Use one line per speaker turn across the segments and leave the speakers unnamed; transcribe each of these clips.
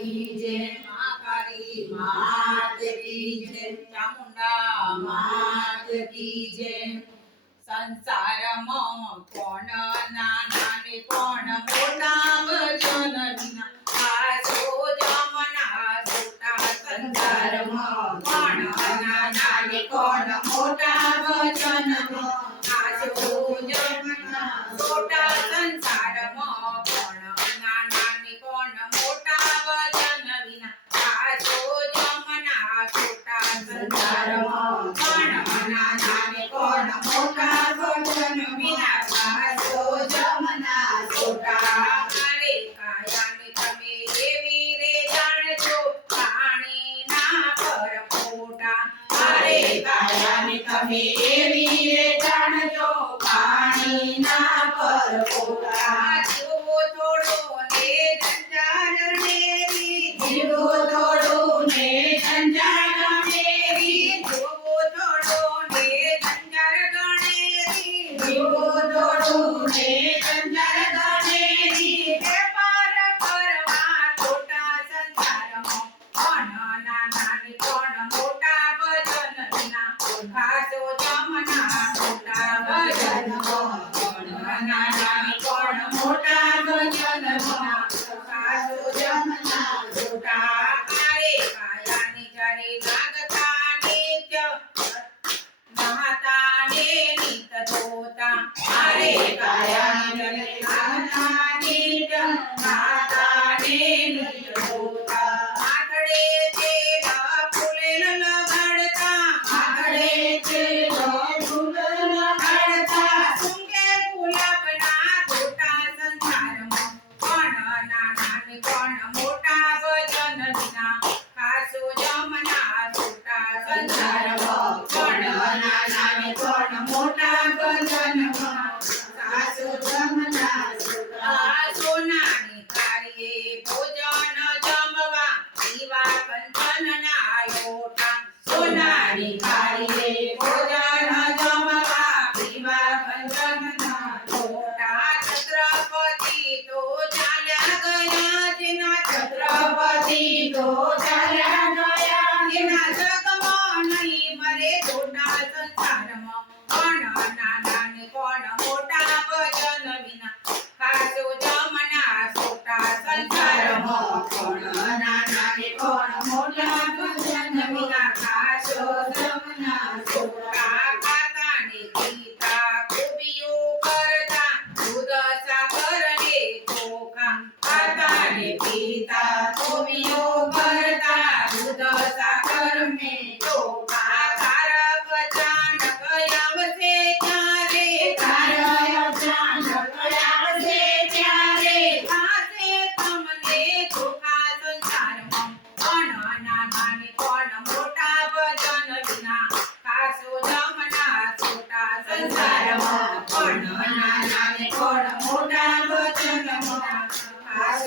કી જય
મા કાળી
માત કી જય
ચામુંડા
માત કી જય
સંસારમાં કોણ નાના ને કોણ મોટા ભજન સંસારમાં કોણ નાના કોણ મોટા ભજન Amen. Hare Kaya Nirvana Nirvana Nirvana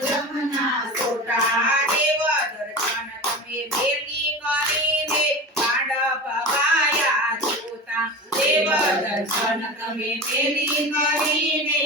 Jamna સોટા દેવ દર્શન તમે ભેગી કરીને પાંડવ વાયા જોતા દેવ દર્શન તમે ભેગી કરીને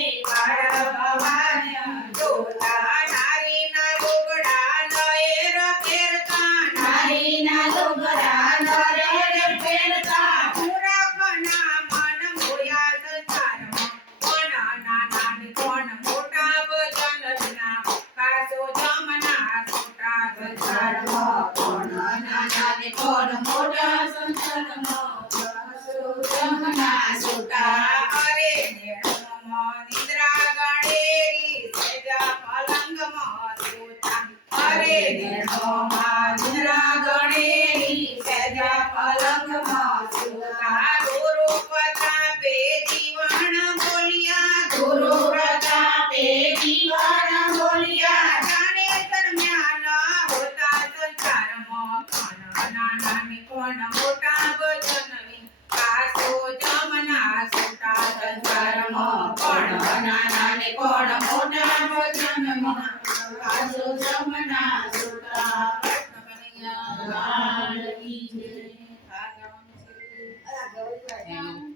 સુટા પણ મોટા વચનની પાસો જમના સુતા સંસારમાં
પણ નાના ને પણ મોટા વચનમાં